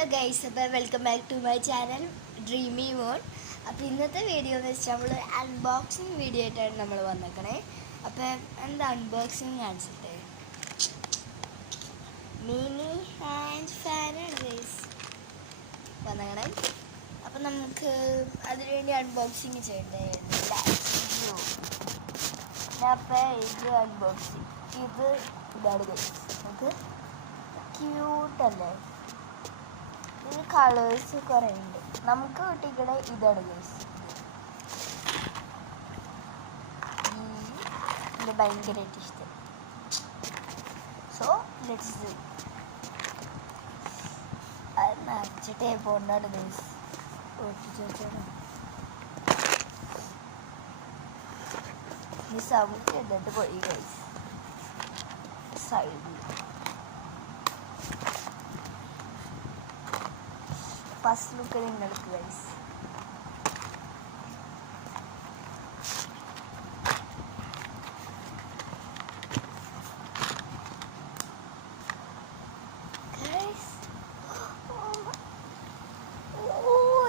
Hello guys, അപ്പോൾ welcome back to my channel dreamy മോൺ. അപ്പോൾ ഇന്നത്തെ വീഡിയോ എന്ന് വെച്ചാൽ നമ്മൾ അൺബോക്സിങ് വീഡിയോ ആയിട്ടാണ് നമ്മൾ വന്നേക്കണേ. അപ്പോൾ എന്താ അൺബോക്സിങ് കാണിച്ചിട്ട് മിനി ഹാൻഡ് ഫാനാണ് ഗൈസ് വന്നേക്കണേ. അപ്പം നമുക്ക് അതിനുവേണ്ടി അൺബോക്സിങ് ചെയ്യണ്ടേ. അപ്പോൾ ഇത് അൺബോക്സിങ് ഇതാണ് ഗൈസ്. നമുക്ക് ക്യൂട്ടല്ലേ, ഈ കളേഴ്സ് കുറേ ഉണ്ട്. നമുക്ക് കിട്ടിക്കണേ ഇതാണ് ഗൈസ്. ഇത് ഭയങ്കരമായിട്ട് ഇഷ്ടം. സോ ലെറ്റ്സ് അത് നിറച്ചിട്ടേ പോണ്ടാണ് ഗൈസ്. ഒട്ടിച്ചോച്ചാണ് ഈ സൗണ്ട് എന്നിട്ട് പോയി ഗൈസ്. സൈഡിൽ ഫസ്റ്റ് ലുക്ക് നിങ്ങൾക്ക് ഗൈസ്.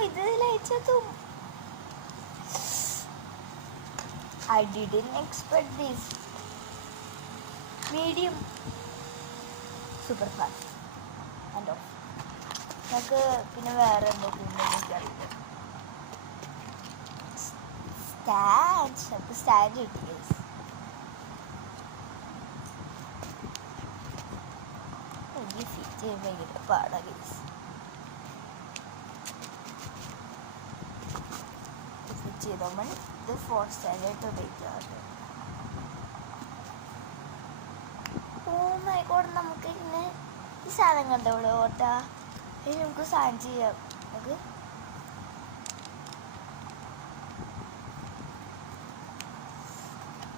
ഇത് ലയിച്ചതും I didn't expect this. Medium, super fast and off. നമുക്ക് പിന്നെ വേറെ എന്തൊക്കെയുണ്ടെന്ന് എനിക്കറിയില്ല. സ്റ്റാൻഡ് കിട്ടി ഗൈസ്. എനിക്ക് ഫിറ്റ് ചെയ്യാൻ ഭയങ്കര പാടാണ് ഗൈസ്. ഫിറ്റ് ചെയ്താൽ മതി. ഇത് ഫോൺ സ്റ്റാൻഡായിട്ട് ഉപയോഗിക്കാറുണ്ട്. ഓ നമുക്ക് ഇങ്ങനെ ഈ സാധനം കണ്ടോളൂ ഓട്ടാ. ഇനി നമുക്ക് സാധനം ചെയ്യാം. നമുക്ക്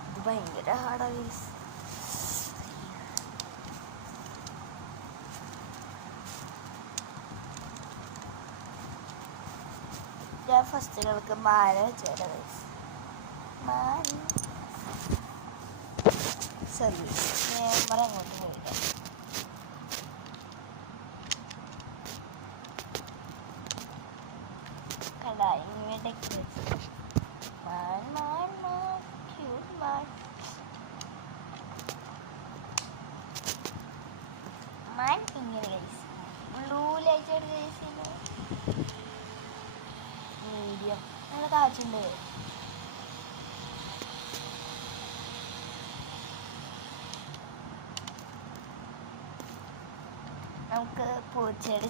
ഇത് ഭയങ്കര ഹാർഡാണ് ഗൈസ്. ഞാൻ ഫസ്റ്റ് നമുക്ക് മാല വെച്ചാൽ ഗൈസ്. സർവീസ് ക്യാമറ അങ്ങോട്ട് പോയില്ല. കണ്ടാ ഇങ്ങനെ ഡെക്കറേറ്റ് ക്യൂട്ട് മാൻ ഇങ്ങനെ guys. Blue light guys. Medium നല്ല കാച്ചുണ്ട്. നമുക്ക് പൂച്ചയുടെ